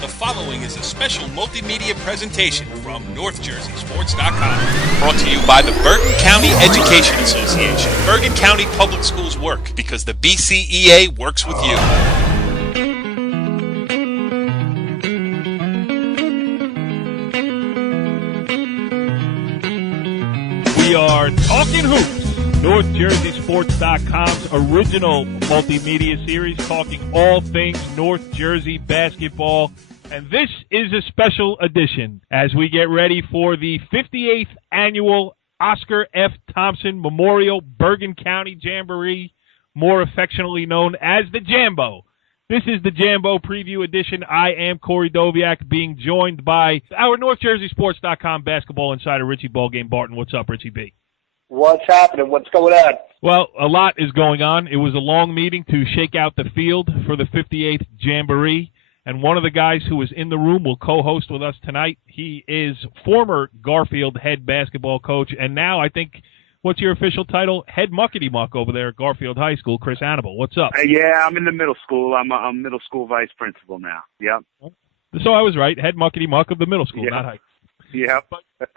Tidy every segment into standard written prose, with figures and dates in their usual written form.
The following is a special multimedia presentation from NorthJerseySports.com. Brought to you by the Bergen County Education Association. Bergen County Public Schools work because the BCEA works with you. We are Talkin Hoops, NorthJerseySports.com's original multimedia series, talking all things North Jersey basketball. And this is a special edition as we get ready for the 58th annual Oscar F. Thompson Memorial Bergen County Jamboree, more affectionately known as the Jambo. This is the Jambo Preview Edition. I am Corey Doviak, being joined by our NorthJerseySports.com basketball insider, Richie Ballgame Barton. What's up, Richie B? What's happening? What's going on? Well, a lot is going on. It was a long meeting to shake out the field for the 58th Jamboree, and one of the guys who is in the room will co-host with us tonight. He is former Garfield head basketball coach, and now I think, what's your official title? Head muckety-muck over there at Garfield High School, Chris Annibal. What's up? Yeah, I'm in the middle school. I'm middle school vice principal now. Yep. So I was right. Head muckety-muck of the middle school, Yep. Not high school.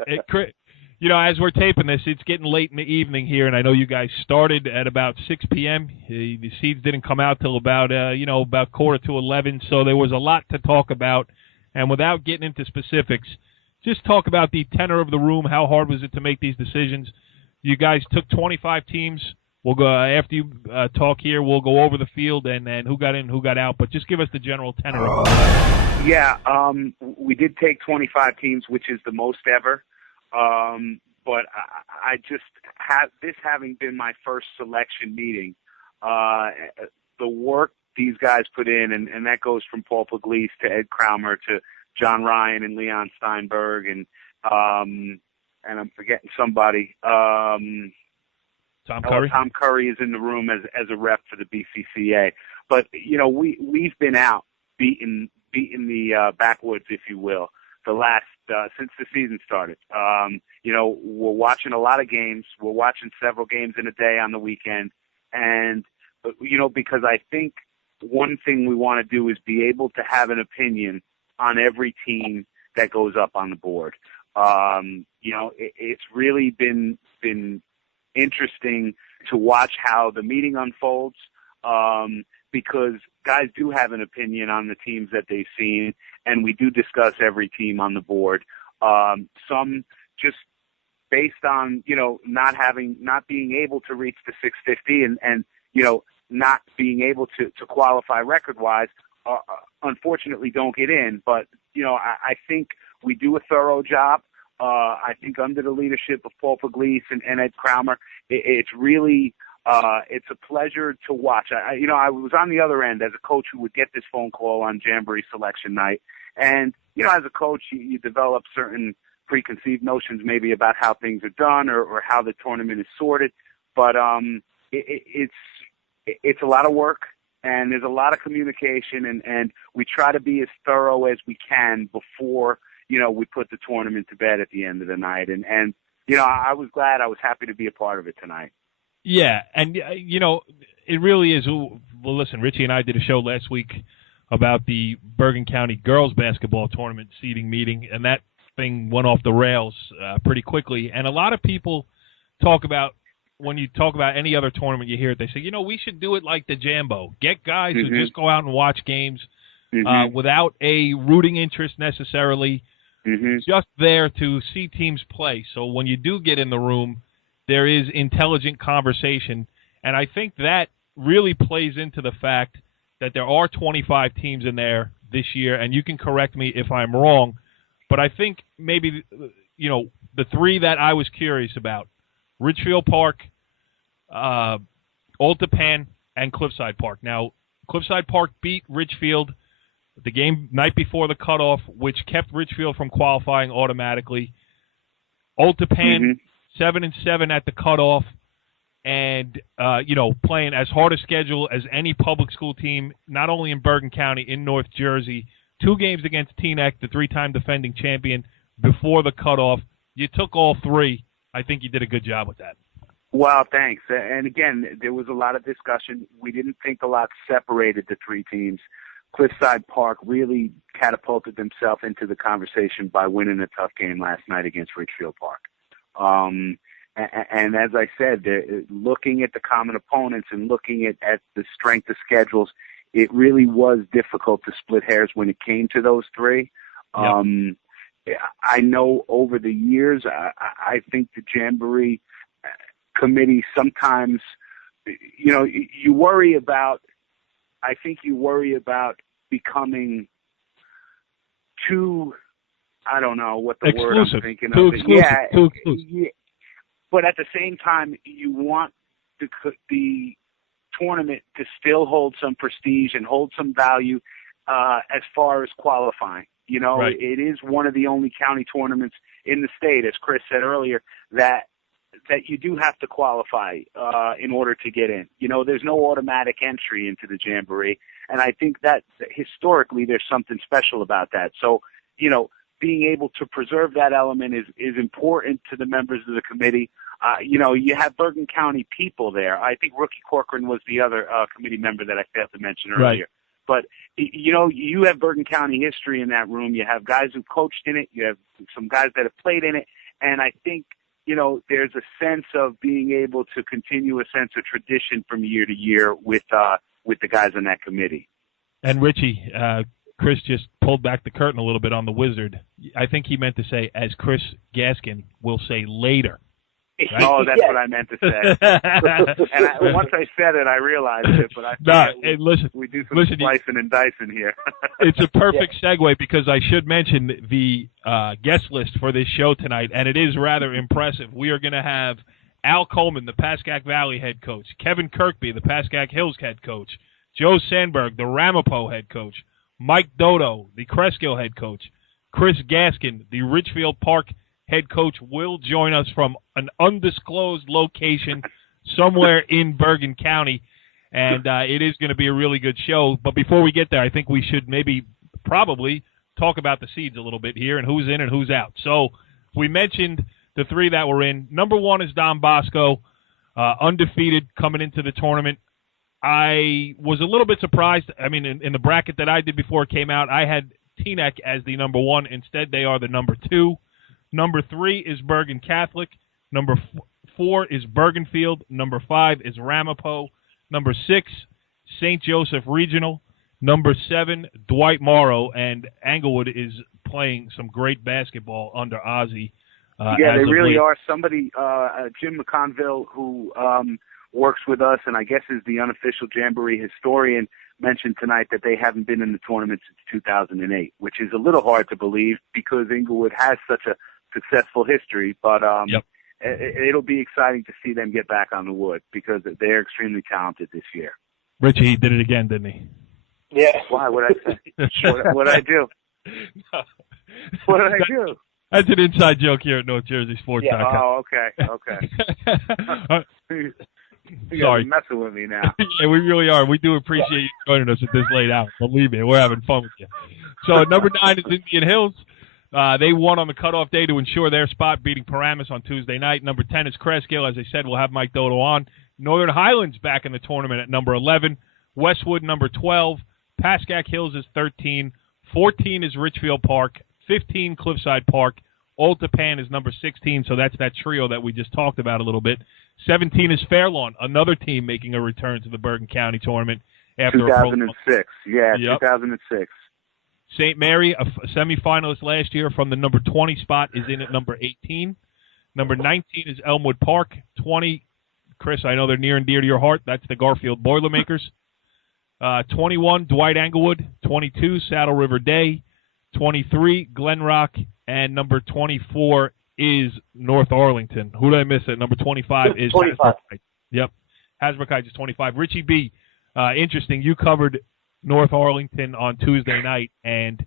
Yep. Chris, you know, as we're taping this, it's getting late in the evening here, and I know you guys started at about 6 p.m. The seeds didn't come out till about quarter to 11, so there was a lot to talk about. And without getting into specifics, just talk about the tenor of the room. How hard was it to make these decisions? You guys took 25 teams. We'll go after you talk here. We'll go over the field and who got in, who got out. But just give us the general tenor of it. Yeah, we did take 25 teams, which is the most ever. But I just have this having been my first selection meeting. The work these guys put in, and that goes from Paul Pugliese to Ed Crowmer to John Ryan and Leon Steinberg and I'm forgetting somebody. Tom Curry. Tom Curry is in the room as a rep for the BCCA. But you know, we've been out beating the backwoods, if you will, the last since the season started. You know, we're watching a lot of games. We're watching several games in a day on the weekend, and you know, because I think one thing we want to do is be able to have an opinion on every team that goes up on the board. You know, it's really been interesting to watch how the meeting unfolds, because guys do have an opinion on the teams that they've seen, and we do discuss every team on the board. Some just based on, you know, not being able to reach the 650 and you know, not being able to qualify record-wise, unfortunately don't get in. But, you know, I think we do a thorough job. I think under the leadership of Paul Pugliese and Ed Crowmer, it's really it's a pleasure to watch. I was on the other end as a coach who would get this phone call on Jamboree selection night. And, you know, as a coach, you develop certain preconceived notions maybe about how things are done or how the tournament is sorted. But it's a lot of work, and there's a lot of communication, and we try to be as thorough as we can before, you know, we put the tournament to bed at the end of the night. And you know, I was happy to be a part of it tonight. Yeah, and, you know, it really is. Well, listen, Richie and I did a show last week about the Bergen County girls basketball tournament seeding meeting, and that thing went off the rails pretty quickly. And a lot of people talk about, when you talk about any other tournament, you hear it, they say, you know, we should do it like the Jambo. Get guys who just go out and watch games without a rooting interest necessarily, just there to see teams play. So when you do get in the room, there is intelligent conversation. And I think that really plays into the fact that there are 25 teams in there this year, and you can correct me if I'm wrong, but I think maybe, you know, the three that I was curious about, Richfield Park, Old Tappan, and Cliffside Park. Now, Cliffside Park beat Richfield the game night before the cutoff, which kept Richfield from qualifying automatically. Old Tappan, 7-7 at the cutoff, and you know, playing as hard a schedule as any public school team, not only in Bergen County, in North Jersey. 2 games against Teaneck, the 3-time defending champion, before the cutoff. You took all 3. I think you did a good job with that. Well, thanks. And again, there was a lot of discussion. We didn't think a lot separated the 3 teams, Cliffside Park really catapulted themselves into the conversation by winning a tough game last night against Richfield Park. And as I said, looking at the common opponents and looking at the strength of schedules, it really was difficult to split hairs when it came to those three. Yep. I know over the years, I think the Jamboree committee sometimes, you worry about becoming too, I don't know what the exclusive. word I'm thinking too of. Exclusive. Yeah, too exclusive. Yeah. But at the same time, you want the tournament to still hold some prestige and hold some value as far as qualifying. Right. It is one of the only county tournaments in the state, as Chris said earlier, that you do have to qualify in order to get in. There's no automatic entry into the Jamboree, and I think that historically there's something special about that. So, being able to preserve that element is important to the members of the committee. You have Bergen County people there. I think Rookie Corcoran was the other committee member that I failed to mention earlier. Right. But, you have Bergen County history in that room. You have guys who coached in it. You have some guys that have played in it. And I think, there's a sense of being able to continue a sense of tradition from year to year with the guys on that committee. And Richie, Chris just pulled back the curtain a little bit on the Wizard. I think he meant to say, as Chris Gaskin will say later. Right? Oh, that's what I meant to say. And once I said it, I realized it. But I thought we do some slicing and dicing here. It's a perfect segue because I should mention the guest list for this show tonight, and it is rather impressive. We are going to have Al Coleman, the Pascack Valley head coach, Kevin Kirkby, the Pascack Hills head coach, Joe Sandberg, the Ramapo head coach, Mike Doto, the Cresskill head coach, Chris Gaskin, the Richfield Park head coach, will join us from an undisclosed location somewhere in Bergen County, and it is going to be a really good show. But before we get there, I think we should probably talk about the seeds a little bit here and who's in and who's out. So we mentioned the three that were in. Number one is Don Bosco, undefeated coming into the tournament. I was a little bit surprised. I mean, in the bracket that I did before it came out, I had Teaneck as the number one. Instead, they are the number two. Number 3 is Bergen Catholic. Number 4 is Bergenfield. Number 5 is Ramapo. Number 6, St. Joseph Regional. Number 7, Dwight Morrow. And Englewood is playing some great basketball under Ozzie. Yeah, they really are. Somebody, Jim McConville, who works with us and I guess is the unofficial Jamboree historian, mentioned tonight that they haven't been in the tournament since 2008, which is a little hard to believe because Englewood has such a successful history, but it'll be exciting to see them get back on the wood because they're extremely talented this year. Richie, he did it again, didn't he? Yeah. Why? What'd I say? What'd I do? No. What did I do? That's an inside joke here at North Jersey Sports. Yeah. Oh, okay. You're messing with me now. Yeah, we really are. We do appreciate you joining us at this late hour. Believe me, we're having fun with you. So number 9 is Indian Hills. They won on the cutoff day to ensure their spot, beating Paramus on Tuesday night. Number 10 is Cresskill. As I said, we'll have Mike Doto on. Northern Highlands back in the tournament at number 11. Westwood, number 12. Pascack Hills is 13. 14 is Richfield Park. 15, Cliffside Park. Old Tappan is number 16, so that's that trio that we just talked about a little bit. 17 is Fairlawn, another team making a return to the Bergen County tournament after 2006. Yep. 2006. St. Mary, a semifinalist last year from the number 20 spot, is in at number 18. Number 19 is Elmwood Park. 20, Chris, I know they're near and dear to your heart. That's the Garfield Boilermakers. 21, Dwight Englewood. 22, Saddle River Day. 23, Glen Rock. And number 24 is North Arlington. Who did I miss at number 25 is 25. Yep. Hasbrookite is 25. Richie B., interesting. You covered North Arlington on Tuesday night, and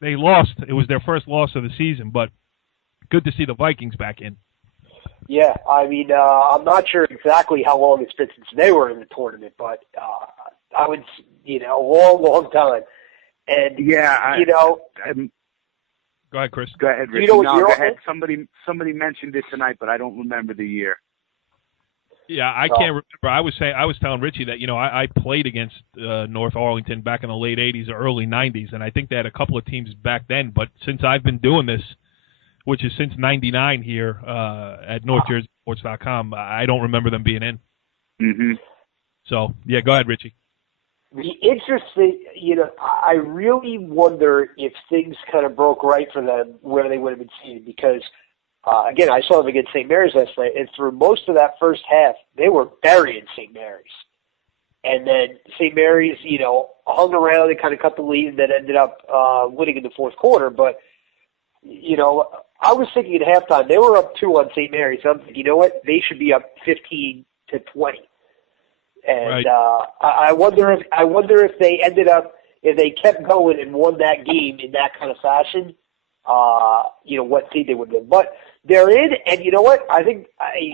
they lost. It was their first loss of the season, but good to see the Vikings back in. Yeah, I mean, I'm not sure exactly how long it's been since they were in the tournament, but I would, a long, long time. And, yeah, Go ahead, Chris. Go ahead, Richie. Go ahead. Somebody mentioned it tonight, but I don't remember the year. Yeah, I can't remember. I was telling Richie that I played against North Arlington back in the late '80s or early '90s, and I think they had a couple of teams back then. But since I've been doing this, which is since '99 here at NorthJerseySports.com, I don't remember them being in. Mm-hmm. So yeah, go ahead, Richie. The interesting, I really wonder if things kind of broke right for them where they would have been seated because. Again, I saw them against St. Mary's last night, and through most of that first half, they were burying St. Mary's. And then St. Mary's, hung around and kind of cut the lead and then ended up winning in the fourth quarter. But, I was thinking at halftime, they were up 2 on St. Mary's. So I'm thinking, you know what, they should be up 15-20. And right. I wonder if they ended up, if they kept going and won that game in that kind of fashion, what seed they would have been. But they're in, and you know what? I think,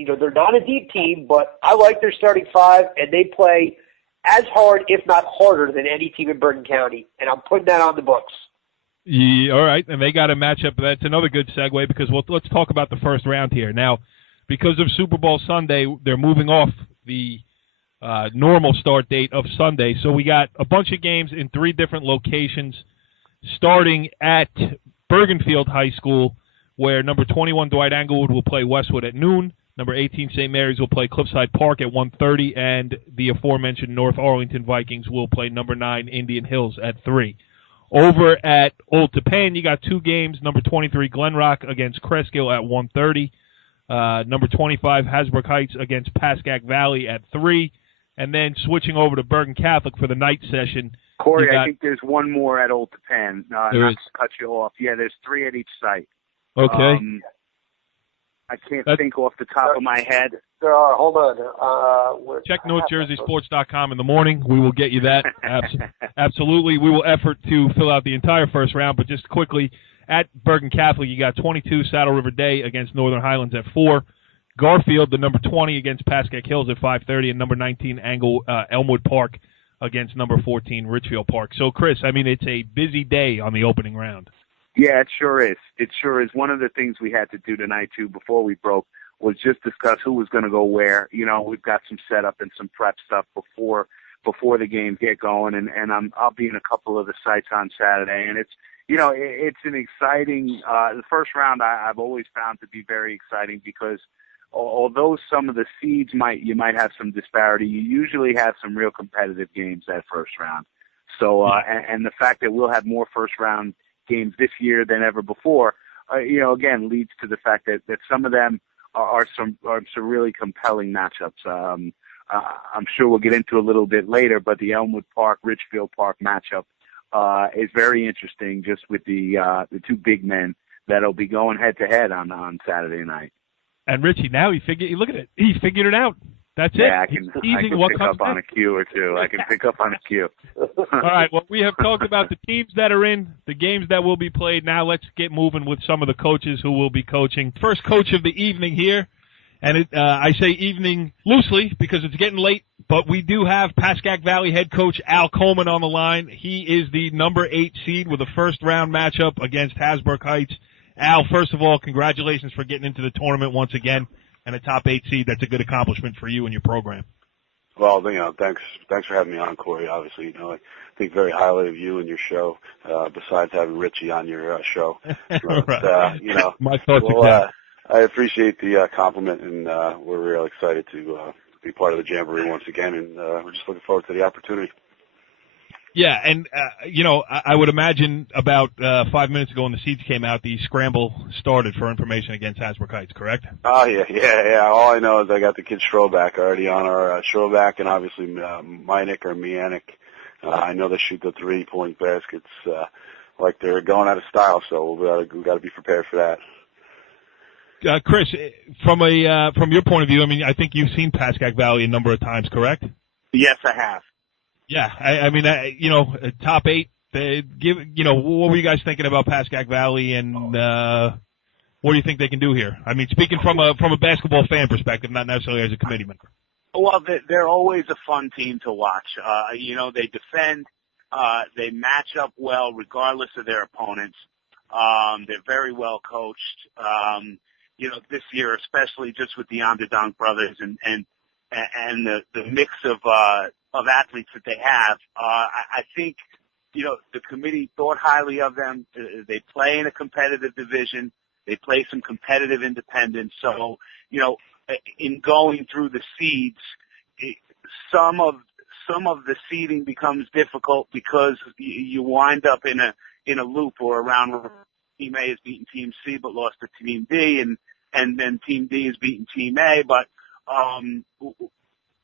they're not a deep team, but I like their starting 5, and they play as hard, if not harder, than any team in Bergen County, and I'm putting that on the books. Yeah, all right, and they got a matchup. That's another good segue because let's talk about the first round here. Now, because of Super Bowl Sunday, they're moving off the normal start date of Sunday, so we got a bunch of games in 3 different locations, starting at Bergenfield High School, where number 21 Dwight Englewood will play Westwood at noon. Number 18 St. Mary's will play Cliffside Park at 1:30, and the aforementioned North Arlington Vikings will play number 9 Indian Hills at 3. Over at Old Tappan, you got 2 games. Number 23 Glenrock against Cresskill at 1:30. Number 25 Hasbrook Heights against Pascack Valley at 3. And then switching over to Bergen Catholic for the night session. Corey, I think there's one more at Old Tappan. Not to cut you off. Yeah, there's 3 at each site. Okay. I can't think off the top of my head. There are. Hold on. Check NorthJerseySports.com in the morning. We will get you that. Absolutely. We will effort to fill out the entire first round, but just quickly, at Bergen Catholic, you got 22 Saddle River Day against Northern Highlands at 4. Garfield, the number 20 against Pascack Hills at 5:30, and number 19 Elmwood Park against number 14 Richfield Park. So, Chris, it's a busy day on the opening round. Yeah, it sure is. It sure is. One of the things we had to do tonight, too, before we broke, was just discuss who was going to go where. We've got some setup and some prep stuff before the games get going, and I'll be in a couple of the sites on Saturday, and it's an exciting. The first round I've always found to be very exciting because although some of the seeds you might have some disparity, you usually have some real competitive games that first round. So and the fact that we'll have more first round games this year than ever before, again leads to the fact that some of them are some really compelling matchups. I'm sure we'll get into a little bit later, but the Elmwood Park Richfield Park matchup is very interesting, just with the 2 big men that'll be going head to head on Saturday night. And Richie, now look at it. He figured it out. That's it. I can pick up on a cue or two. I can pick up on a cue. All right. Well, we have talked about the teams that are in, the games that will be played. Now let's get moving with some of the coaches who will be coaching. First coach of the evening here, and I say evening loosely because it's getting late, but we do have Pascack Valley head coach Al Coleman on the line. He is the number 8 seed with a first-round matchup against Hasbrook Heights. Al, first of all, congratulations for getting into the tournament once again. And a top 8 seed, that's a good accomplishment for you and your program. Well, thanks for having me on, Corey. Obviously, I think very highly of you and your show, besides having Richie on your show. But, right. My thoughts exactly. I appreciate the compliment, and we're real excited to be part of the Jamboree once again, and we're just looking forward to the opportunity. Yeah, and, I would imagine about 5 minutes ago when the seeds came out, the scramble started for information against Hasbrook Heights, correct? Oh, yeah. All I know is I got the kids' throwback already on our throwback, and obviously Minik or Mianik. I know they shoot the 3-point baskets like they're going out of style, so we got to be prepared for that. Chris, from your point of view, I think you've seen Pascack Valley a number of times, correct? Yes, I have. Yeah, top 8. What were you guys thinking about Pascack Valley, and what do you think they can do here? Speaking from a basketball fan perspective, not necessarily as a committee member. Well, they're always a fun team to watch. They defend, they match up well regardless of their opponents. They're very well coached. This year, especially just with the Onderdonk brothers and and the mix of athletes that they have. I think, the committee thought highly of them. They play in a competitive division. They play some competitive independents. So, in going through the seeds, some of the seeding becomes difficult because you wind up in a loop or around where Team A is beating Team C but lost to Team D, and then Team D is beating Team A. But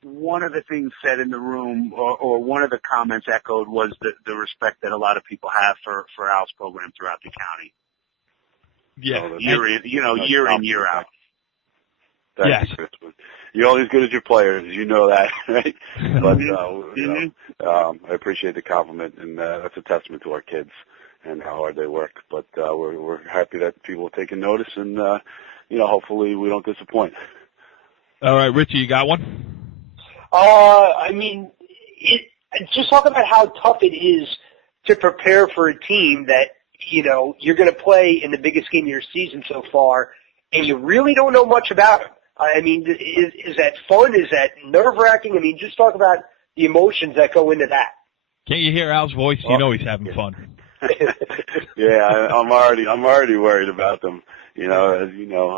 one of the things said in the room, or one of the comments echoed, was the respect that a lot of people have for Al's program throughout the county. Yeah, year in, year out. Yes. You're only as good as your players. You know that, right? But I appreciate the compliment, and that's a testament to our kids and how hard they work. But we're happy that people are taking notice, and hopefully we don't disappoint. All right, Richie, you got one? Just talk about how tough it is to prepare for a team that you're going to play in the biggest game of your season so far, and you really don't know much about them. I mean, is that fun? Is that nerve-wracking? I mean, just talk about the emotions that go into that. Can't you hear Al's voice? You know he's having fun. Yeah, I'm already worried about them. As you know,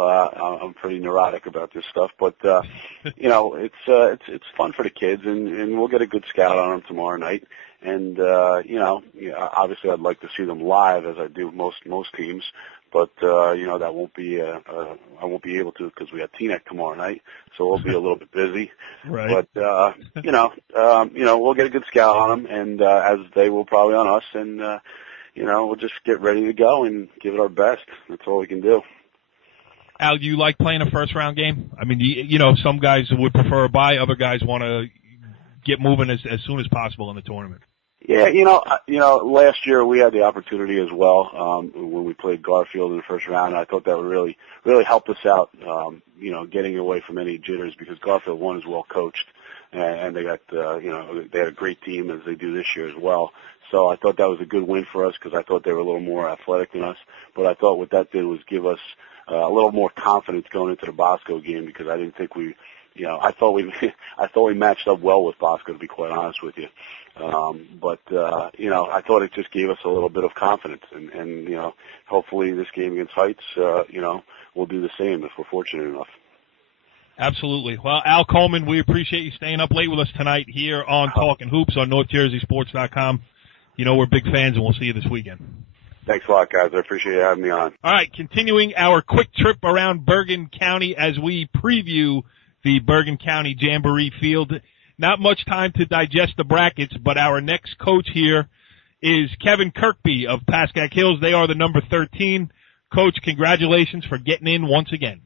I'm pretty neurotic about this stuff, but it's fun for the kids, and we'll get a good scout on them tomorrow night. And obviously, I'd like to see them live, as I do most teams. But that won't be I won't be able to because we have TNEC tomorrow night, so we'll be a little bit busy. Right. But we'll get a good scout on them, and as they will probably on us, and we'll just get ready to go and give it our best. That's all we can do. Al, do you like playing a first-round game? I mean, some guys would prefer a bye, other guys want to get moving as soon as possible in the tournament. Yeah, last year we had the opportunity as well when we played Garfield in the first round. And I thought that would really help us out, getting away from any jitters because Garfield one is well coached, and they got they had a great team as they do this year as well. So I thought that was a good win for us because I thought they were a little more athletic than us. But I thought what that did was give us a little more confidence going into the Bosco game because I didn't think I thought we matched up well with Bosco, to be quite honest with you. But I thought it just gave us a little bit of confidence, and hopefully this game against Heights, we'll do the same if we're fortunate enough. Absolutely. Well, Al Coleman, we appreciate you staying up late with us tonight here on Talkin' Hoops on NorthJerseySports.com. We're big fans, and we'll see you this weekend. Thanks a lot, guys. I appreciate you having me on. All right, continuing our quick trip around Bergen County as we preview the Bergen County Jamboree field. Not much time to digest the brackets, but our next coach here is Kevin Kirkby of Pascack Hills. They are the number 13. Coach, congratulations for getting in once again.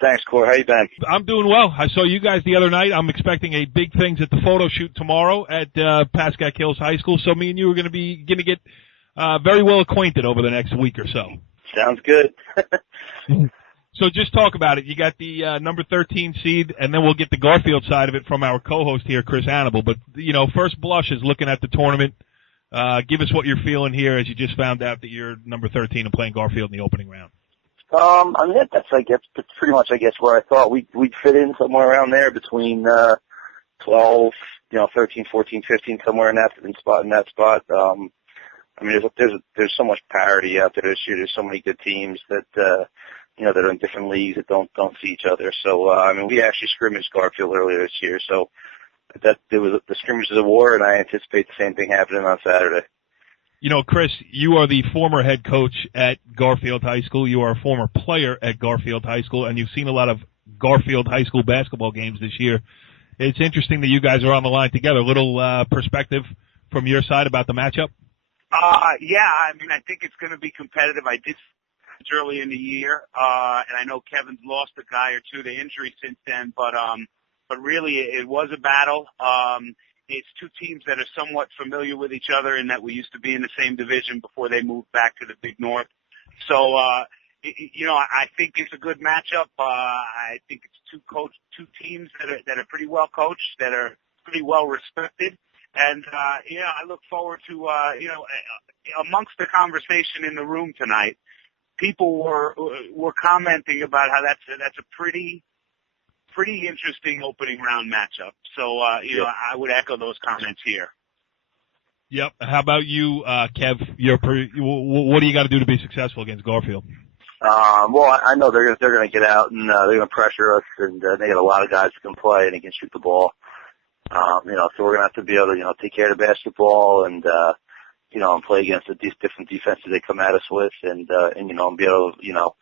Thanks, Corey. How you been? I'm doing well. I saw you guys the other night. I'm expecting a big things at the photo shoot tomorrow at Pascack Hills High School, so me and you are going to get very well acquainted over the next week or so. Sounds good. So just talk about it. You got the number 13 seed, and then we'll get the Garfield side of it from our co-host here, Chris Annibal. But, first blush is looking at the tournament. Give us what you're feeling here as you just found out that you're number 13 and playing Garfield in the opening round. That's pretty much where I thought we'd fit in somewhere around there between 12, 13, 14, 15, somewhere in that spot. There's so much parity out there this year. There's so many good teams that that are in different leagues that don't see each other. So we actually scrimmaged Garfield earlier this year. So that there was the scrimmages of war, and I anticipate the same thing happening on Saturday. Chris, you are the former head coach at Garfield High School. You are a former player at Garfield High School, and you've seen a lot of Garfield High School basketball games this year. It's interesting that you guys are on the line together. A little perspective from your side about the matchup? Yeah, I think it's going to be competitive. I did early in the year, and I know Kevin's lost a guy or two to injury since then, but really it was a battle. It's two teams that are somewhat familiar with each other in that we used to be in the same division before they moved back to the Big North. So, I think it's a good matchup. I think it's two teams that are pretty well coached, that are pretty well respected. And, I look forward to, amongst the conversation in the room tonight, people were commenting about how that's a pretty pretty interesting opening round matchup. So, you know, I would echo those comments here. Yep. How about you, Kev? What do you got to do to be successful against Garfield? Well, I know they're going to get out and they're going to pressure us, and they got a lot of guys who can play and they can shoot the ball. You know, so we're going to have to be able to, you know, take care of the basketball and, you know, and play against the different defenses they come at us with, and you know, and be able to, you know,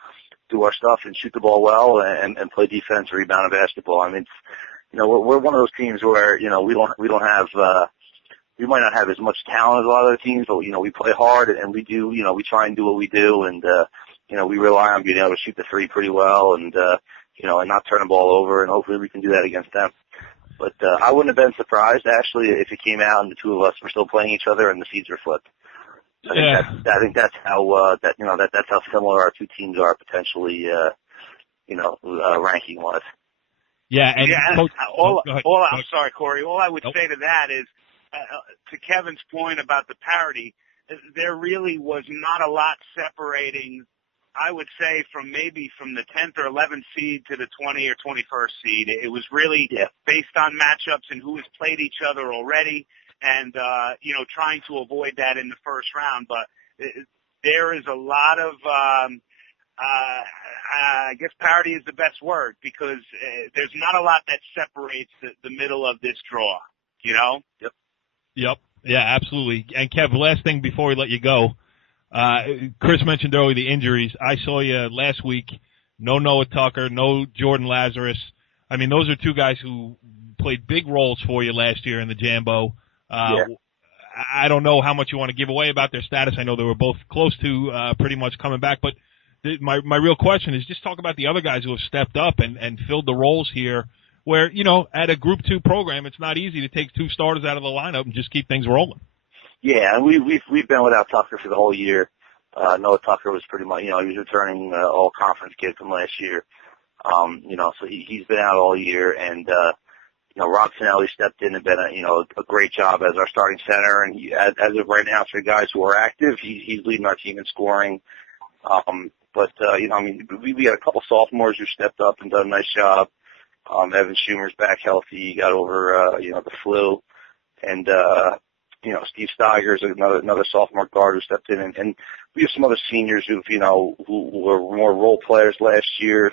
do our stuff and shoot the ball well and play defense, rebound, and basketball. I mean, you know, we're one of those teams where, you know, we don't have, we might not have as much talent as a lot of other teams, but, you know, we play hard and we do, you know, we try and do what we do, and, you know, we rely on being able to shoot the three pretty well and, you know, and not turn the ball over, and hopefully we can do that against them. But, I wouldn't have been surprised, actually, if it came out and the two of us were still playing each other and the seeds were flipped. I think that's how, that's how similar our two teams are potentially, you know, ranking wise. Yeah, and I'm sorry, Corey. All I would say to that is, to Kevin's point about the parity, there really was not a lot separating, I would say, from the 10th or 11th seed to the 20 or 21st seed. It was really based on matchups and who has played each other already, and, you know, trying to avoid that in the first round. But there is a lot of, I guess parity is the best word, because there's not a lot that separates the middle of this draw, you know? Yep. Yeah, absolutely. And Kev, last thing before we let you go, Chris mentioned earlier the injuries. I saw you last week. No Noah Tucker, no Jordan Lazarus. I mean, those are two guys who played big roles for you last year in the Jambo. I don't know how much you want to give away about their status. I know they were both close to pretty much coming back. But my real question is just talk about the other guys who have stepped up and filled the roles here, where, you know, at a Group 2 program, it's not easy to take two starters out of the lineup and just keep things rolling. Yeah, and we've been without Tucker for the whole year. Noah Tucker was pretty much, you know, he was returning all-conference kid from last year. You know, so he's been out all year, and you know, Rob Finelli stepped in and been a great job as our starting center, and as of right now, for guys who are active, he's leading our team in scoring. But you know, I mean, we got a couple sophomores who stepped up and done a nice job. Evan Schumer's back healthy. He got over, you know, the flu. And, you know, Steve Steiger's another sophomore guard who stepped in. And we have some other seniors who were more role players last year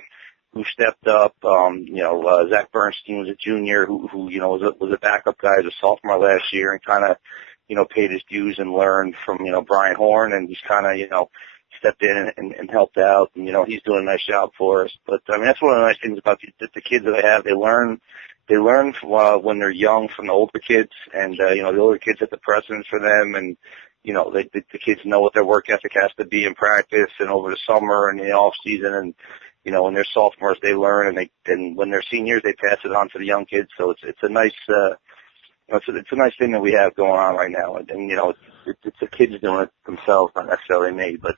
who stepped up. You know, Zach Bernstein was a junior who you know, was a backup guy as a sophomore last year and kind of, you know, paid his dues and learned from, you know, Brian Horn, and he's kind of, you know, stepped in and helped out, and, you know, he's doing a nice job for us. But, I mean, that's one of the nice things about the kids that I have. They learn when they're young from the older kids, and, you know, the older kids have the precedence for them, and, you know, the kids know what their work ethic has to be in practice and over the summer and the off season, and, you know, when they're sophomores, they learn, and when they're seniors, they pass it on to the young kids. So it's a nice, it's a nice thing that we have going on right now, and you know, it's the kids doing it themselves, not necessarily me. But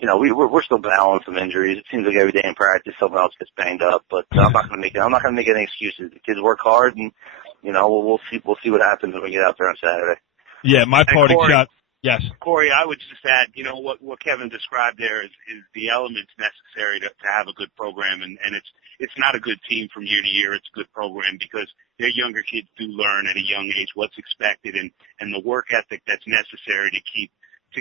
you know, we're still battling some injuries. It seems like every day in practice someone else gets banged up, but I'm not going to make any excuses. The kids work hard, and you know, we'll see what happens when we get out there on Saturday. Yeah, my parting shot. Yes. Corey, I would just add, you know, what Kevin described there is the elements necessary to have a good program, and it's not a good team from year to year. It's a good program because their younger kids do learn at a young age what's expected and the work ethic that's necessary to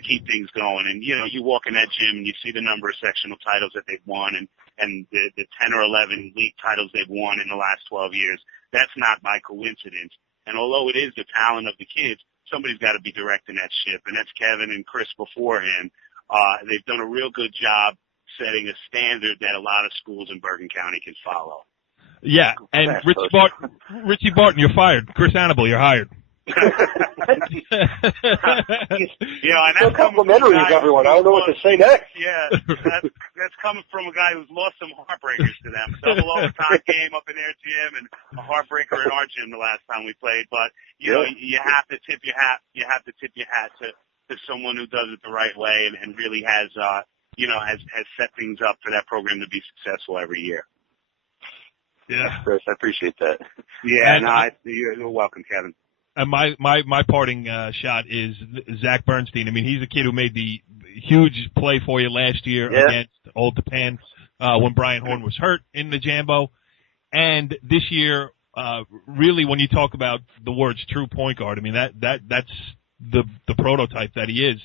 keep things going. And, you know, you walk in that gym and you see the number of sectional titles that they've won and the 10 or 11 league titles they've won in the last 12 years. That's not by coincidence. And although it is the talent of the kids, somebody's got to be directing that ship, and that's Kevin and Chris before him. They've done a real good job setting a standard that a lot of schools in Bergen County can follow. Yeah, and Richie Barton, you're fired. Chris Annibal, you're hired. You know, and that's complimentary of everyone. I don't know what to say next. Yeah, that's coming from a guy who's lost some heartbreakers to them. Double overtime game up in their gym and a heartbreaker in our gym the last time we played. But you know, you have to tip your hat. You have to tip your hat to someone who does it the right way and really has set things up for that program to be successful every year. Yeah, Chris, I appreciate that. Yeah, you're welcome, Kevin. And my parting shot is Zach Bernstein. I mean, he's a kid who made the huge play for you last year against Old Japan when Brian Horn was hurt in the Jambo. And this year, really, when you talk about the words true point guard, I mean that's the prototype that he is.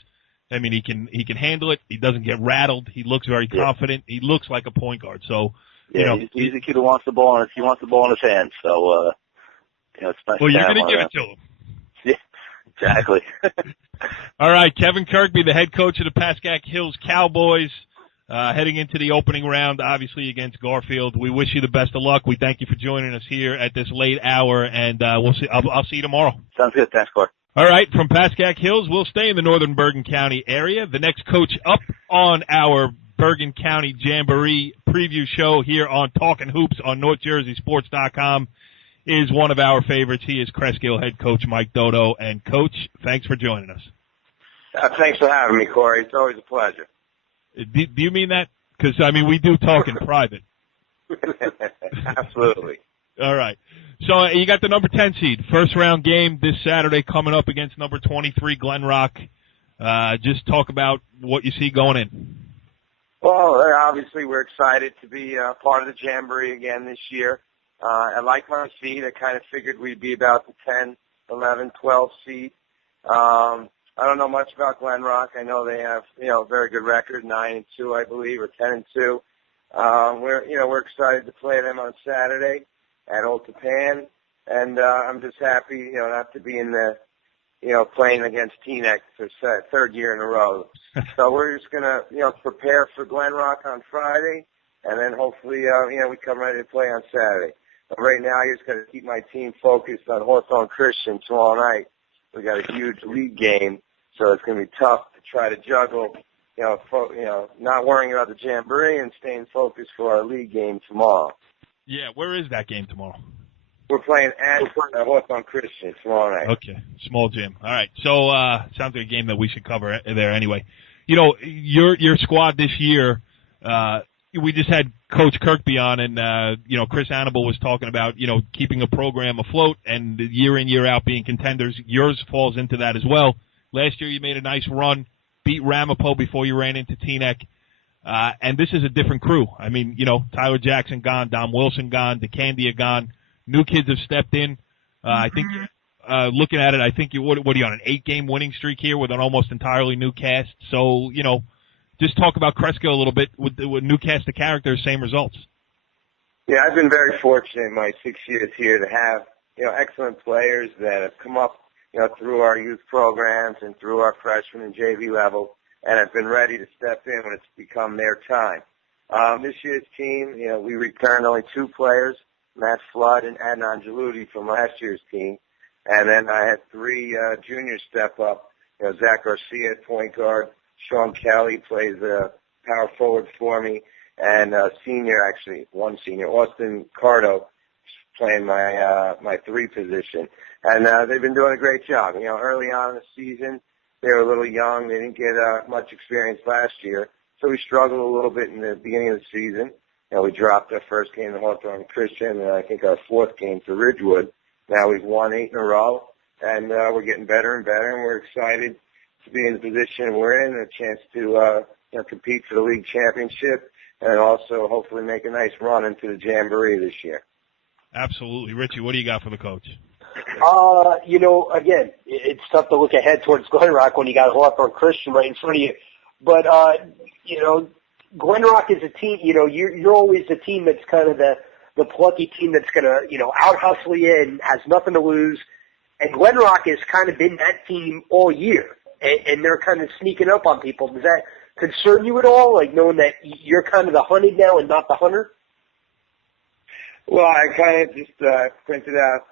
I mean, he can handle it. He doesn't get rattled. He looks very confident. He looks like a point guard. So, he's a kid who wants the ball, and he wants the ball in his hands. So, it's nice. Well, you're going to give it to him. Yeah, exactly. All right, Kevin Kirkby, the head coach of the Pascack Hills Cowboys, heading into the opening round, obviously against Garfield. We wish you the best of luck. We thank you for joining us here at this late hour, and we'll see. I'll see you tomorrow. Sounds good. Thanks, Clark. All right, from Pascack Hills, we'll stay in the northern Bergen County area. The next coach up on our Bergen County Jamboree preview show here on Talkin Hoops on NorthJerseySports.com is one of our favorites. He is Cresskill head coach Mike Doto. And, Coach, thanks for joining us. Thanks for having me, Corey. It's always a pleasure. Do you mean that? Because, I mean, we do talk in private. Absolutely. All right. So you got the number 10 seed. First round game this Saturday coming up against number 23 Glen Rock. Just talk about what you see going in. Well, obviously we're excited to be part of the Jamboree again this year. I like my seed. I kind of figured we'd be about the 10, 11, 12 seed. I don't know much about Glen Rock. I know they have, a very good record, 9-2, I believe, or 10-2. We're excited to play them on Saturday at Old Tapan, and I'm just happy, not to be in the, playing against Teaneck for third year in a row. So we're just gonna, prepare for Glen Rock on Friday, and then hopefully, we come ready to play on Saturday. But right now, I just got to keep my team focused on Hawthorne Christian tomorrow night. We got a huge league game, so it's gonna be tough to try to juggle, not worrying about the Jamboree and staying focused for our league game tomorrow. Yeah, where is that game tomorrow? We're playing at Hawthorne Christian tomorrow night. Okay, small gym. All right, so sounds like a game that we should cover there anyway. Your squad this year, we just had Coach Kirkby on, and Chris Annibal was talking about keeping a program afloat and year in year out being contenders. Yours falls into that as well. Last year you made a nice run, beat Ramapo before you ran into Teaneck. And this is a different crew. I mean, Tyler Jackson gone, Dom Wilson gone, DeCandia gone. New kids have stepped in. I think, looking at it, I think what are you on, an 8-game winning streak here with an almost entirely new cast? So, just talk about Cresskill a little bit with new cast of characters, same results. Yeah, I've been very fortunate in my 6 years here to have, excellent players that have come up, through our youth programs and through our freshman and JV level, and have been ready to step in when it's become their time. This year's team, we returned only 2 players, Matt Flood and Adnan Jaludi from last year's team. And then I had 3 juniors step up, Zach Garcia at point guard, Sean Kelly plays power forward for me, and one senior, Austin Cardo, playing my 3 position. And they've been doing a great job. Early on in the season, they were a little young. They didn't get much experience last year, so we struggled a little bit in the beginning of the season. We dropped our first game to Hawthorne Christian, and I think our 4th game to Ridgewood. Now we've won 8 in a row, and we're getting better and better, and we're excited to be in the position we're in, and a chance to compete for the league championship, and also hopefully make a nice run into the Jamboree this year. Absolutely. Richie, what do you got for the coach? Again, it's tough to look ahead towards Glen Rock when you got Hawthorne Christian right in front of you. But, Glen Rock is a team, you're always the team that's kind of the plucky team that's going to, out-hustle you and has nothing to lose. And Glen Rock has kind of been that team all year. And they're kind of sneaking up on people. Does that concern you at all, like knowing that you're kind of the hunted now and not the hunter? Well, I kind of just printed out,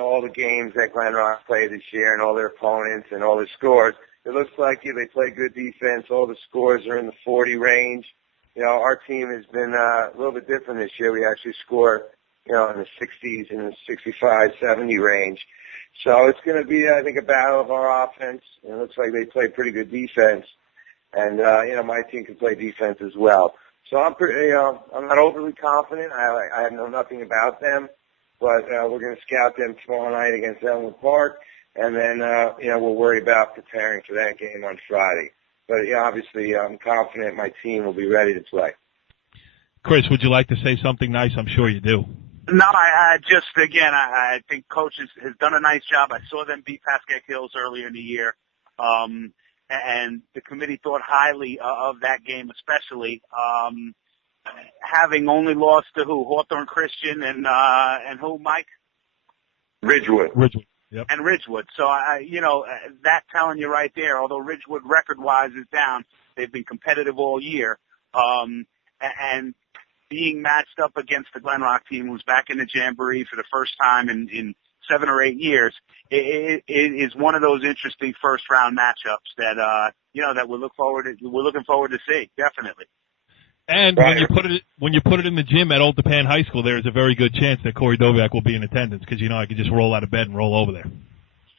all the games that Glen Rock played this year and all their opponents and all their scores. It looks like they play good defense. All the scores are in the 40 range. Our team has been a little bit different this year. We actually score, in the 60s, in the 65, 70 range. So it's going to be, I think, a battle of our offense. It looks like they play pretty good defense. And, my team can play defense as well. So I'm pretty, I'm not overly confident. I know nothing about them. But we're going to scout them tomorrow night against Elmwood Park. And then, we'll worry about preparing for that game on Friday. But, obviously, I'm confident my team will be ready to play. Chris, would you like to say something nice? I'm sure you do. No, I just, again, I think Coach has done a nice job. I saw them beat Pascack Hills earlier in the year, and the committee thought highly of that game, especially having only lost to who? Hawthorne Christian and who, Mike? Ridgewood. Yep. And Ridgewood. So, that telling you right there, although Ridgewood record-wise is down, they've been competitive all year. And being matched up against the Glen Rock team, who's back in the Jamboree for the first time in 7 or 8 years, it is one of those interesting first-round matchups that that we're looking forward to see, definitely. And when you put it in the gym at Old Tapan High School, there is a very good chance that Corey Doviak will be in attendance because I could just roll out of bed and roll over there.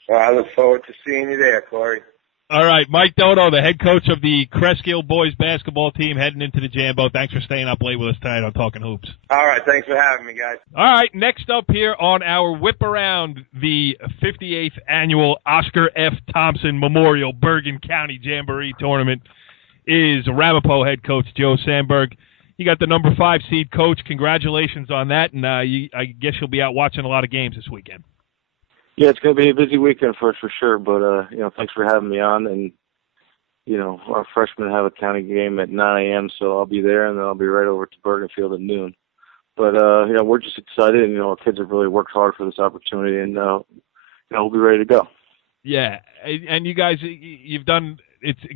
Well, I look forward to seeing you there, Corey. All right, Mike Doto, the head coach of the Cresskill boys basketball team, heading into the Jambo. Thanks for staying up late with us tonight on Talkin' Hoops. All right, thanks for having me, guys. All right, next up here on our whip around the 58th annual Oscar F. Thompson Memorial Bergen County Jamboree Tournament is Ramapo head coach Joe Sandberg. You got the number 5 seed coach. Congratulations on that, and I guess you'll be out watching a lot of games this weekend. Yeah, it's going to be a busy weekend for us for sure, but, thanks for having me on. And, our freshmen have a county game at 9 a.m., so I'll be there, and then I'll be right over to Bergen Field at noon. But, we're just excited, and, our kids have really worked hard for this opportunity, and, we'll be ready to go. Yeah, and you guys, you've done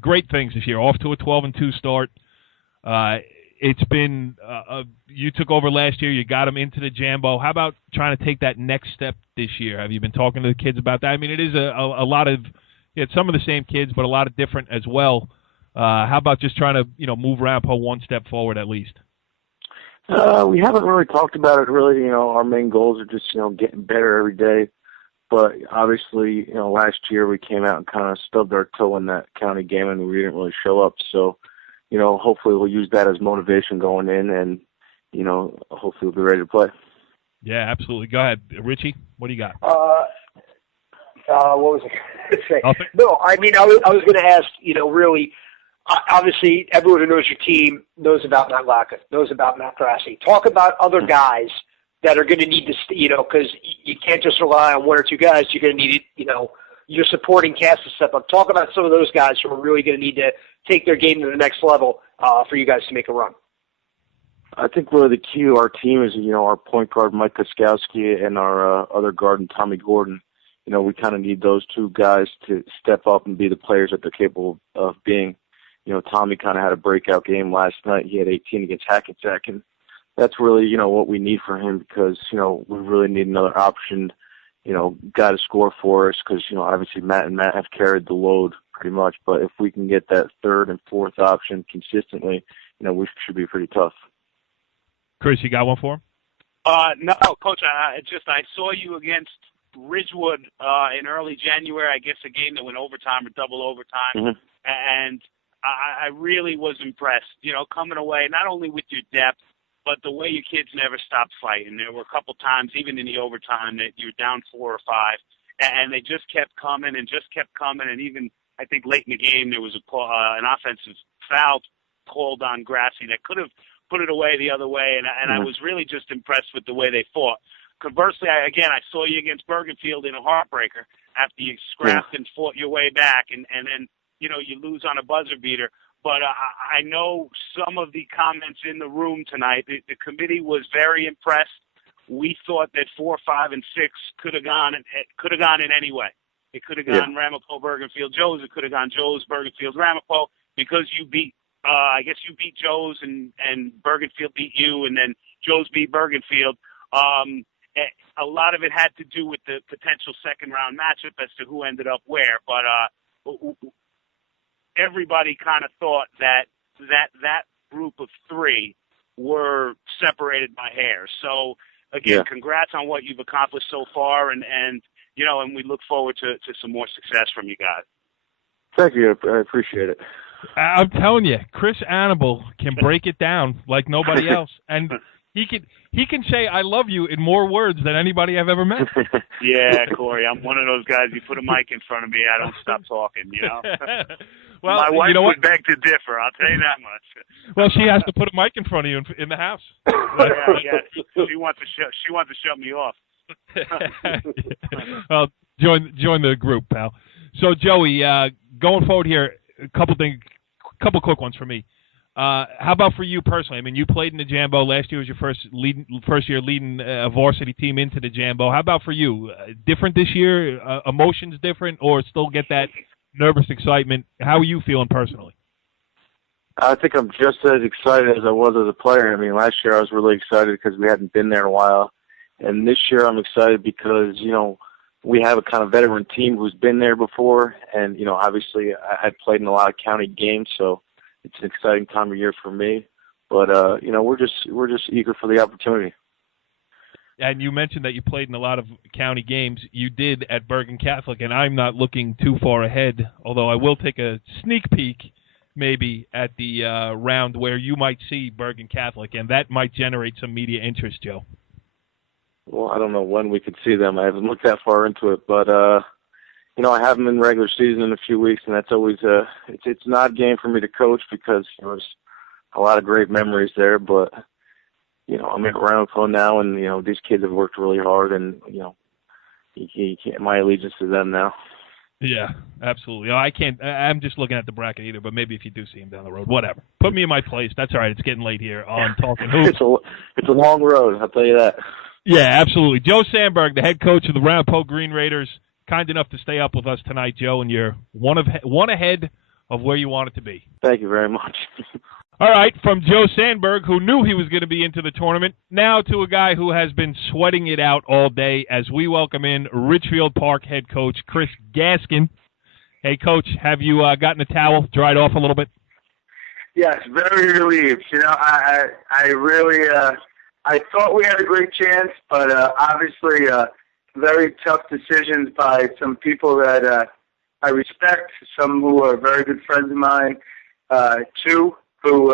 great things this year, off to a 12-2 start. It's been you took over last year. You got them into the Jambo. How about trying to take that next step this year? Have you been talking to the kids about that? I mean, it is a lot of it's some of the same kids, but a lot of different as well. How about just trying to move Ramapo one step forward at least? We haven't really talked about it. Really, our main goals are just getting better every day. But obviously, last year we came out and kind of stubbed our toe in that county game, and we didn't really show up. So, hopefully we'll use that as motivation going in, and, hopefully we'll be ready to play. Yeah, absolutely. Go ahead, Richie. What do you got? What was I going to say? No, I mean, I was going to ask, really, obviously everyone who knows your team knows about Matt Lacka, knows about Matt Grassi. Talk about other guys that are going to need to, because you can't just rely on one or two guys. You're going to need, your supporting cast to step up. Talk about some of those guys who are really going to need to take their game to the next level for you guys to make a run. I think really the key to our team is, our point guard, Mike Koskowski, and our other guard, Tommy Gordon. We kind of need those two guys to step up and be the players that they're capable of being. Tommy kind of had a breakout game last night. He had 18 against Hackensack, and that's really, what we need for him because, we really need another option, guy to score for us because, obviously Matt have carried the load pretty much. But if we can get that third and fourth option consistently, we should be pretty tough. Chris, you got one for him? No, Coach, I saw you against Ridgewood in early January, I guess a game that went overtime or double overtime. And I really was impressed, coming away not only with your depth, but the way your kids never stopped fighting. There were a couple times, even in the overtime, that you were down 4 or 5, and they just kept coming. And even, I think, late in the game, there was an offensive foul called on Grassi that could have put it away the other way, and I was really just impressed with the way they fought. Conversely, I saw you against Bergen Field in a heartbreaker after you scrapped and fought your way back, and then, you lose on a buzzer beater. But I know some of the comments in the room tonight. The committee was very impressed. We thought that 4, 5, and 6 could have gone in any way. It could have gone Ramapo, Bergen Field, Joe's. It could have gone Joe's, Bergen Field, Ramapo, because you beat. I guess you beat Joe's and Bergen Field beat you, and then Joe's beat Bergen Field. A lot of it had to do with the potential second round matchup as to who ended up where, but everybody kind of thought that group of 3 were separated by hairs. So again, congrats on what you've accomplished so far, and we look forward to some more success from you guys. Thank you. I appreciate it. I'm telling you, Chris Annibal can break it down like nobody else, and he can say "I love you" in more words than anybody I've ever met. Yeah, Corey, I'm one of those guys. You put a mic in front of me, I don't stop talking. Well, my wife you know would what? beg to differ. I'll tell you that much. Well, she has to put a mic in front of you in the house. Yeah. She wants to shut me off. Well, join the group, pal. So, Joey, going forward here, a couple quick ones for me. How about for you personally? I mean, you played in the Jambo. Last year was your first year leading a varsity team into the Jambo. How about for you? Different this year? Emotions different, or still get that nervous excitement? How are you feeling personally? I think I'm just as excited as I was as a player. I mean, last year I was really excited because we hadn't been there in a while. And this year I'm excited because, we have a kind of veteran team who's been there before. And, obviously I had played in a lot of county games, so it's an exciting time of year for me. But, we're just eager for the opportunity. And you mentioned that you played in a lot of county games. You did at Bergen Catholic, and I'm not looking too far ahead, although I will take a sneak peek maybe at the round where you might see Bergen Catholic, and that might generate some media interest, Joe. Well, I don't know when we could see them. I haven't looked that far into it, but I have them in regular season in a few weeks, and that's always it's an odd game for me to coach because there's a lot of great memories there. But I'm at Ramapo now, and these kids have worked really hard, and you can't, my allegiance to them now. Yeah, absolutely. I'm just looking at the bracket either, but maybe if you do see him down the road, whatever. Put me in my place. That's all right. It's getting late here on Talkin' Hoops. It's a long road, I'll tell you that. Yeah, absolutely. Joe Sandberg, the head coach of the Ramapo Green Raiders, kind enough to stay up with us tonight, Joe, and you're one ahead of where you want it to be. Thank you very much. All right, from Joe Sandberg, who knew he was going to be into the tournament, now to a guy who has been sweating it out all day as we welcome in Richfield Park head coach Chris Gaskin. Hey, Coach, have you gotten a towel, dried off a little bit? Yes, very relieved. I really I thought we had a great chance, but obviously very tough decisions by some people that I respect, some who are very good friends of mine, two who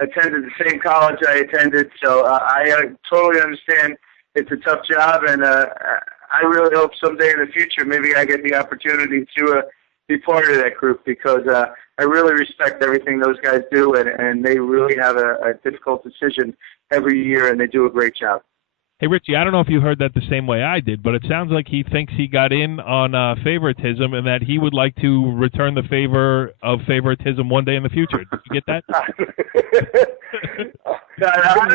attended the same college I attended. So I totally understand it's a tough job, and I really hope someday in the future maybe I get the opportunity to be part of that group because I really respect everything those guys do, and they really have a difficult decision every year, and they do a great job. Hey, Richie, I don't know if you heard that the same way I did, but it sounds like he thinks he got in on favoritism and that he would like to return the favor of favoritism one day in the future. Did you get that? I don't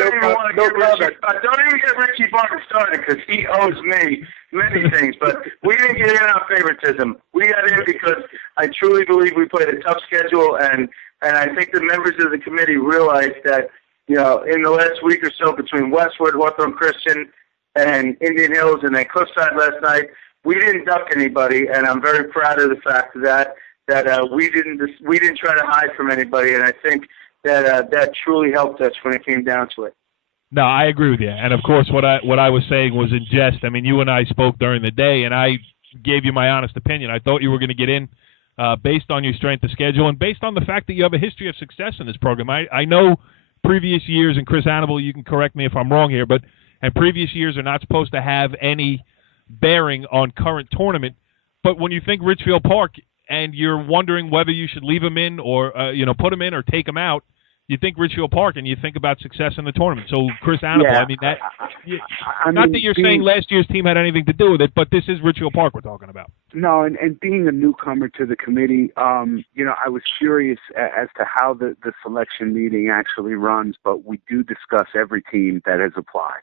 even get Richie Barton started because he owes me many things, but we didn't get in on favoritism. We got in because I truly believe we played a tough schedule, and I think the members of the committee realized that in the last week or so between Westwood, Hawthorne Christian, and Indian Hills, and then Cliffside last night, we didn't duck anybody, and I'm very proud of the fact that we didn't try to hide from anybody, and I think that truly helped us when it came down to it. No, I agree with you, and of course, what I was saying was in jest. I mean, you and I spoke during the day, and I gave you my honest opinion. I thought you were going to get in based on your strength of schedule and based on the fact that you have a history of success in this program. I know previous years, and Chris Annibal, you can correct me if I'm wrong here, and previous years are not supposed to have any bearing on current tournament. But when you think Richfield Park and you're wondering whether you should leave him in or put him in or take him out, you think Richfield Park and you think about success in the tournament. So Chris Annibal, yeah, I mean that that you're saying last year's team had anything to do with it, but this is Richfield Park we're talking about. No, and being a newcomer to the committee, I was curious as to how the selection meeting actually runs, but we do discuss every team that has applied.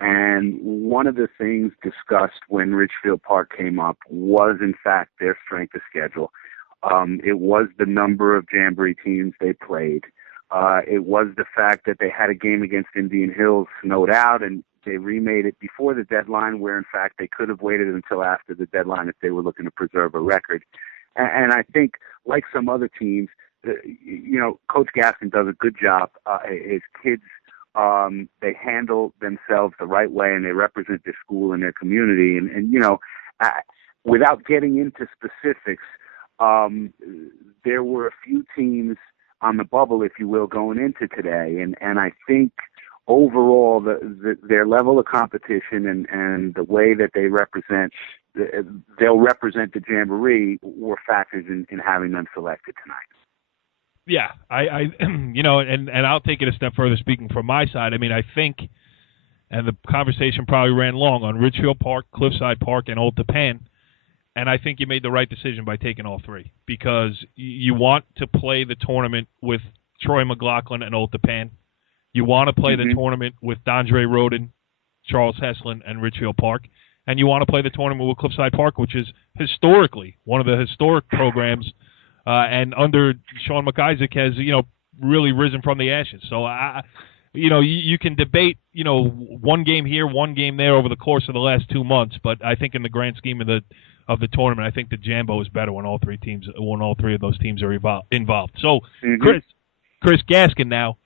And one of the things discussed when Richfield Park came up was, in fact, their strength of schedule. It was the number of Jamboree teams they played. It was the fact that they had a game against Indian Hills snowed out, and they remade it before the deadline, where, in fact, they could have waited until after the deadline if they were looking to preserve a record. And I think, like some other teams, Coach Gaskin does a good job. His kids, they handle themselves the right way, and they represent their school and their community. And without getting into specifics, there were a few teams on the bubble, if you will, going into today. And I think overall, their level of competition and the way that they they'll represent the Jamboree were factors in having them selected tonight. Yeah, I and I'll take it a step further. Speaking from my side, I mean, I think, and the conversation probably ran long on Ridgefield Park, Cliffside Park, and Old Tappan, and I think you made the right decision by taking all three because you want to play the tournament with Troy McLaughlin and Old Tappan. You want to play the tournament with Dondre Roden, Charles Heslin, and Ridgefield Park. And you want to play the tournament with Cliffside Park, which is historically one of the historic programs, and under Sean McIsaac has, really risen from the ashes. So, you can debate, one game here, one game there over the course of the last 2 months. But I think in the grand scheme of the tournament, I think the Jambo is better when all three of those teams are involved. So, Chris Gaskin now.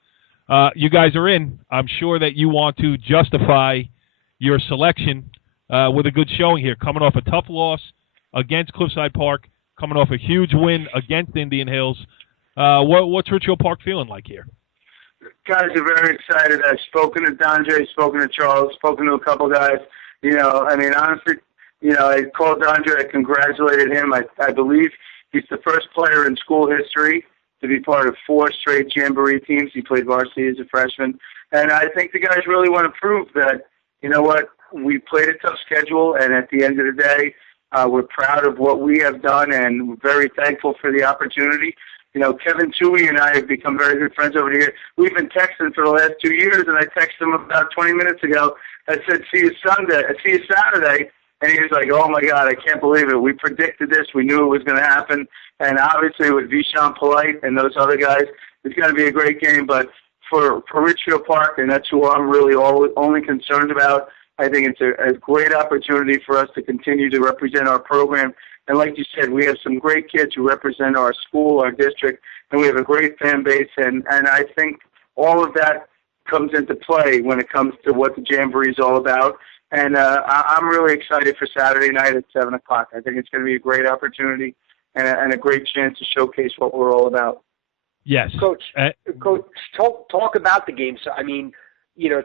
You guys are in. I'm sure that you want to justify your selection with a good showing here, coming off a tough loss against Cliffside Park, coming off a huge win against Indian Hills. What's Ridgefield Park feeling like here? Guys are very excited. I've spoken to Dondre, spoken to Charles, spoken to a couple guys. Honestly, I called Dondre. I congratulated him. I believe he's the first player in school history to be part of 4 straight Jamboree teams. He played varsity as a freshman. And I think the guys really want to prove that, we played a tough schedule, and at the end of the day, we're proud of what we have done, and we're very thankful for the opportunity. Kevin Toohey and I have become very good friends over the years. We've been texting for the last 2 years, and I texted him about 20 minutes ago. I said, see you Saturday. And he was like, oh, my God, I can't believe it. We predicted this. We knew it was going to happen. And obviously with Vishon Polite and those other guys, it's going to be a great game. But for Ridgefield Park, and that's who I'm really only concerned about, I think it's a great opportunity for us to continue to represent our program. And like you said, we have some great kids who represent our school, our district, and we have a great fan base. And I think all of that comes into play when it comes to what the Jamboree is all about. And I'm really excited for Saturday night at 7 o'clock. I think it's going to be a great opportunity and a great chance to showcase what we're all about. Yes. Coach, talk about the game. So,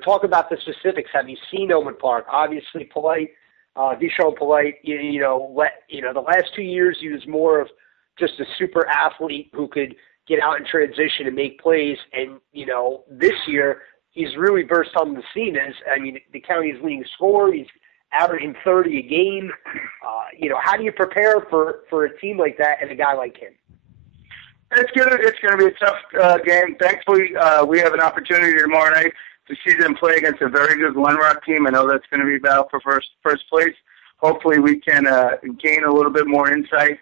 talk about the specifics. Have you seen Owen Park? Obviously, Polite, Vishon Polite, the last 2 years he was more of just a super athlete who could get out in transition and make plays. And, this year he's really burst on the scene as, the county's leading scorer. He's averaging 30 a game. How do you prepare for a team like that and a guy like him? It's gonna be a tough game. Thankfully, we have an opportunity tomorrow night to see them play against a very good Glen Rock team. I know that's going to be battle for first place. Hopefully, we can gain a little bit more insight.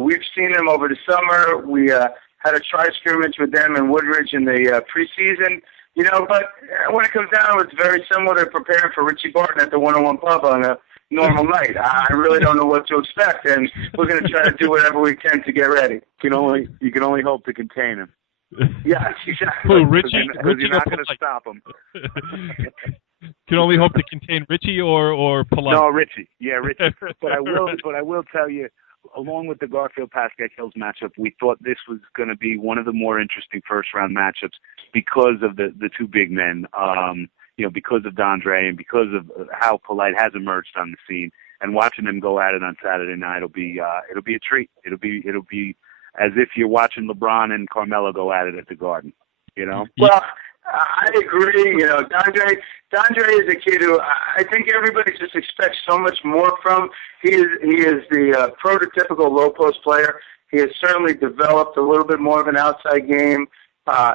We've seen them over the summer. We had a tri-scrimmage with them in Woodridge in the preseason. But when it comes down to it, it's very similar to preparing for Richie Barton at the 101 Pub on a normal night. I really don't know what to expect, and we're going to try to do whatever we can to get ready. You can only hope to contain him. Yes, exactly. Who, Richie? You're not going to stop him. Can only hope to contain Richie or Polite. No, Richie. Yeah, Richie. But I will tell you, along with the Garfield-Pascack Hills matchup, we thought this was going to be one of the more interesting first-round matchups because of the two big men, because of Dondre and because of how Polite has emerged on the scene. And watching them go at it on Saturday night, it'll be a treat. It'll be as if you're watching LeBron and Carmelo go at it at the Garden. Well, I agree. Dondre is a kid who I think everybody just expects so much more from. He is the prototypical low post player. He has certainly developed a little bit more of an outside game.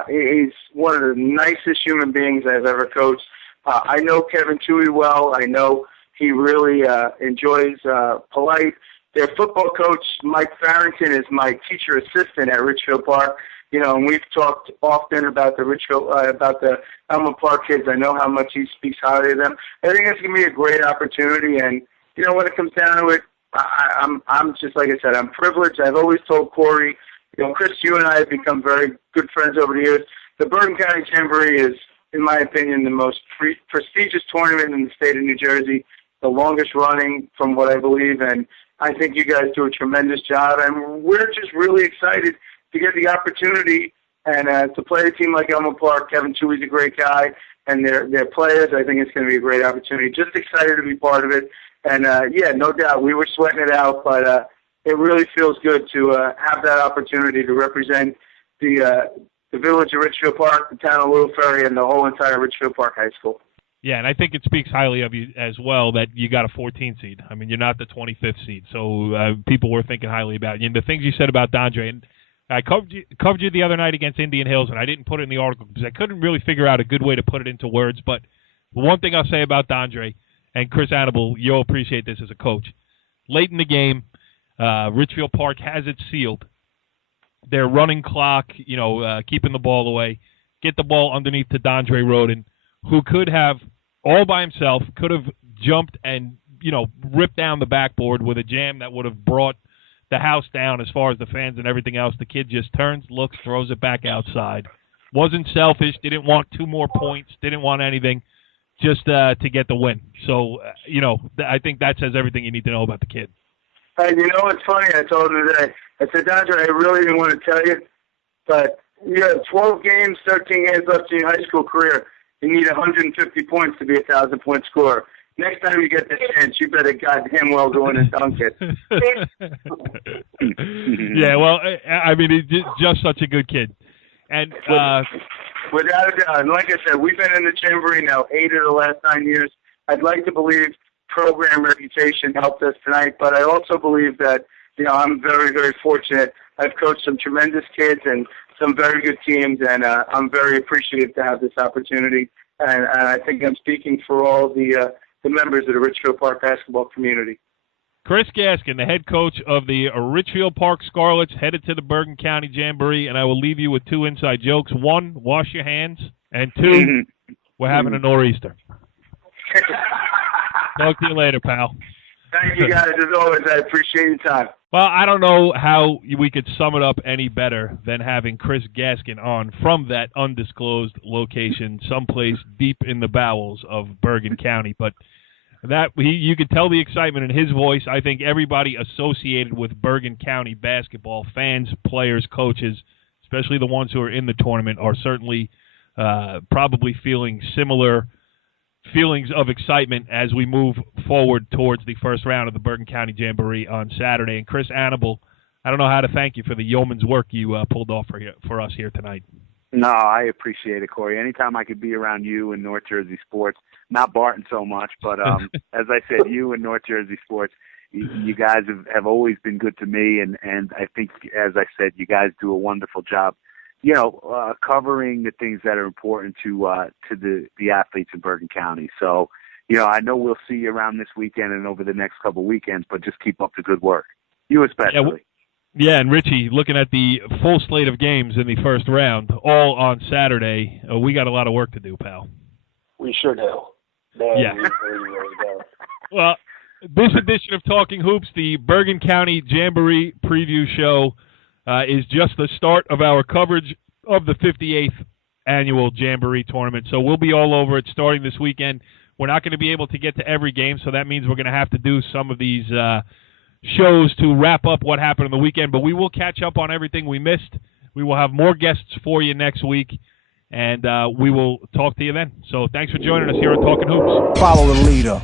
He's one of the nicest human beings I've ever coached. I know Kevin Toohey well. I know he really enjoys Polite. Their football coach, Mike Farrington, is my teacher assistant at Ridgefield Park. And we've talked often about the Elmer Park kids. I know how much he speaks highly of them. I think it's going to be a great opportunity. And, when it comes down to it, I'm just, like I said, I'm privileged. I've always told Corey, Chris, you and I have become very good friends over the years. The Bergen County Jamboree is, in my opinion, the most prestigious tournament in the state of New Jersey, the longest running from what I believe. And I think you guys do a tremendous job. And we're just really excited to get the opportunity and to play a team like Elmer Park. Kevin Toohey's a great guy. and their players. I think it's going to be a great opportunity. Just excited to be part of it. And, yeah, no doubt, we were sweating it out, but it really feels good to have that opportunity to represent the village of Richfield Park, the town of Little Ferry, and the whole entire Richfield Park High School. Yeah, and I think it speaks highly of you as well that you got a 14 seed. I mean, you're not the 25th seed, so people were thinking highly about you. And the things you said about D'Andre, and I covered you the other night against Indian Hills, and I didn't put it in the article because I couldn't really figure out a good way to put it into words. But one thing I'll say about D'Andre, and Chris Annibal, you'll appreciate this as a coach. Late in the game, Richfield Park has it sealed. They're running clock, keeping the ball away. Get the ball underneath to D'Andre Roden, who could have, all by himself, could have jumped and, ripped down the backboard with a jam that would have brought the house down as far as the fans and everything else. The kid just turns, looks, throws it back outside. Wasn't selfish, didn't want 2 more points, didn't want anything, just to get the win. So, I think that says everything you need to know about the kid. It's funny, I told him today, I said, D'Andre, I really didn't want to tell you, but you have 12 games, 13 games left in your high school career. You need 150 points to be a 1,000-point scorer. Next time you get the chance, you better goddamn well go in and dunk it. Yeah, well, I mean, he's just such a good kid. And without a doubt, and like I said, we've been in the Jamboree now 8 of the last 9 years. I'd like to believe program reputation helped us tonight, but I also believe that, I'm very, very fortunate. I've coached some tremendous kids and some very good teams, and I'm very appreciative to have this opportunity. And I think I'm speaking for all the members of the Richfield Park basketball community. Chris Gaskin, the head coach of the Richfield Park Scarlets, headed to the Bergen County Jamboree, and I will leave you with 2 inside jokes. 1, wash your hands, and 2, we're having a nor'easter. Talk to you later, pal. Thank you, guys. As always, I appreciate your time. Well, I don't know how we could sum it up any better than having Chris Gaskin on from that undisclosed location, someplace deep in the bowels of Bergen County. But you could tell the excitement in his voice. I think everybody associated with Bergen County basketball, fans, players, coaches, especially the ones who are in the tournament, are certainly probably feeling similar feelings of excitement as we move forward towards the first round of the Bergen County Jamboree on Saturday. And Chris Annibal, I don't know how to thank you for the yeoman's work you pulled off for us here tonight. No, I appreciate it, Corey. Anytime I could be around you and North Jersey sports, not Barton so much, but as I said, you and North Jersey sports, you guys have always been good to me, and I think, as I said, you guys do a wonderful job, covering the things that are important to the athletes in Bergen County. So, I know we'll see you around this weekend and over the next couple of weekends, but just keep up the good work. You especially. Yeah, and Richie, looking at the full slate of games in the first round, all on Saturday, we got a lot of work to do, pal. We sure do. Man, yeah. We really do. Well, this edition of Talking Hoops, the Bergen County Jamboree preview show, is just the start of our coverage of the 58th annual Jamboree tournament. So we'll be all over it starting this weekend. We're not going to be able to get to every game, so that means we're going to have to do some of these shows to wrap up what happened on the weekend. But we will catch up on everything we missed. We will have more guests for you next week, and we will talk to you then. So thanks for joining us here on Talking Hoops. Follow the leader.